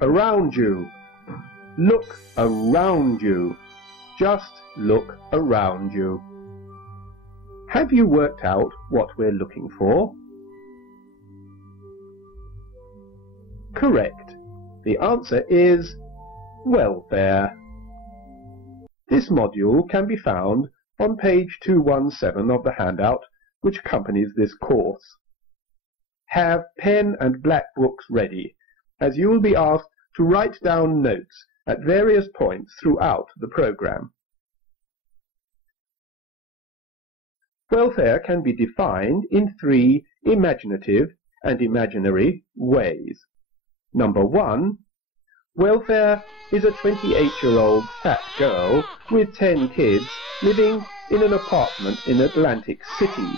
around you. Look around you. Just look around you. Have you worked out what we're looking for? Correct. The answer is welfare. This module can be found on page 217 of the handout which accompanies this course. Have pen and black books ready, as you will be asked to write down notes at various points throughout the program. Welfare can be defined in 3 imaginative and imaginary ways. Number 1. Welfare is a 28-year-old fat girl with 10 kids living in an apartment in Atlantic City.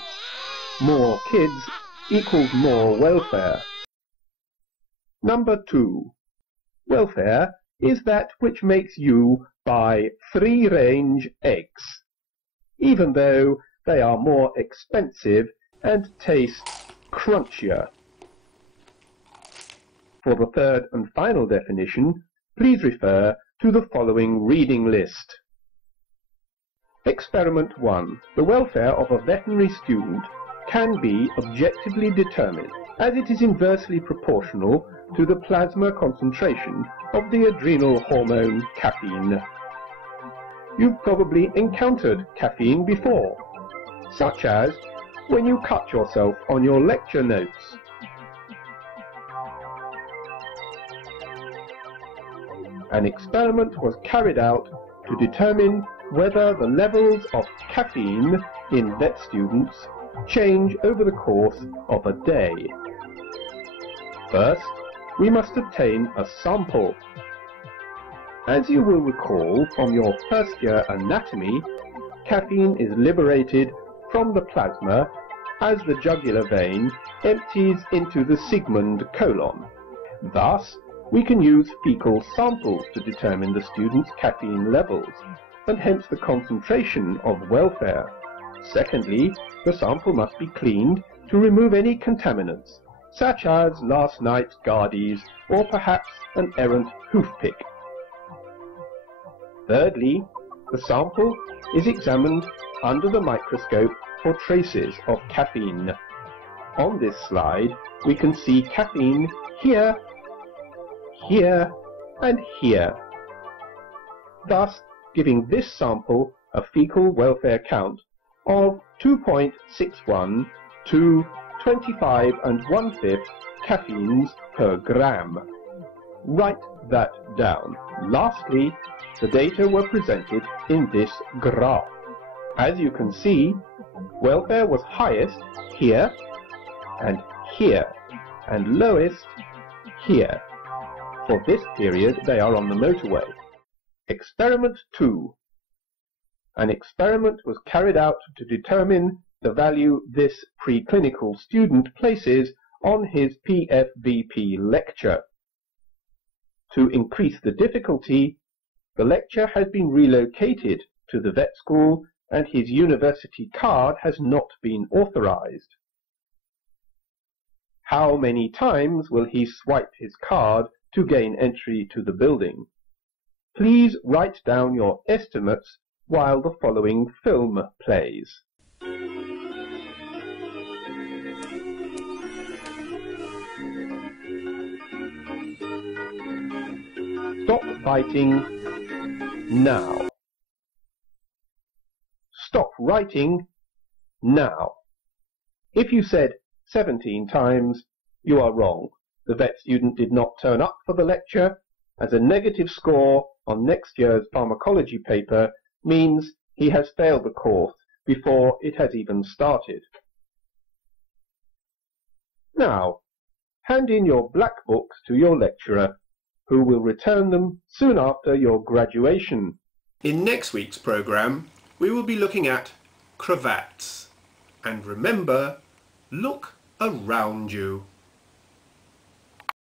More kids equals more welfare. Number 2. Welfare is that which makes you buy free-range eggs, even though they are more expensive and taste crunchier. For the third and final definition, please refer to the following reading list. Experiment 1. The welfare of a veterinary student can be objectively determined, as it is inversely proportional to the plasma concentration of the adrenal hormone caffeine. You've probably encountered caffeine before, such as when you cut yourself on your lecture notes. An experiment was carried out to determine whether the levels of caffeine in vet students change over the course of a day. First, we must obtain a sample. As you will recall from your first year anatomy, caffeine is liberated from the plasma as the jugular vein empties into the sigmoid colon. Thus, we can use fecal samples to determine the student's caffeine levels, and hence the concentration of welfare. Secondly, the sample must be cleaned to remove any contaminants, such as last night's Gardies or perhaps an errant hoofpick. Thirdly, the sample is examined under the microscope for traces of caffeine. On this slide, we can see caffeine here, here, and here, thus giving this sample a fecal welfare count of 2.61 to 25 1/5 caffeines per gram. Write that down. Lastly, the data were presented in this graph. As you can see, welfare was highest here and here, and lowest here. For this period, they are on the motorway. Experiment 2. An experiment was carried out to determine the value this preclinical student places on his PFVP lecture. To increase the difficulty, the lecture has been relocated to the vet school and his university card has not been authorized. How many times will he swipe his card to gain entry to the building? Please write down your estimates while the following film plays. Stop biting now. Stop writing now. If you said 17 times, you are wrong. The vet student did not turn up for the lecture, as a negative score on next year's pharmacology paper means he has failed the course before it has even started. Now, hand in your black books to your lecturer, who will return them soon after your graduation. In next week's programme, we will be looking at cravats. And remember, look around you.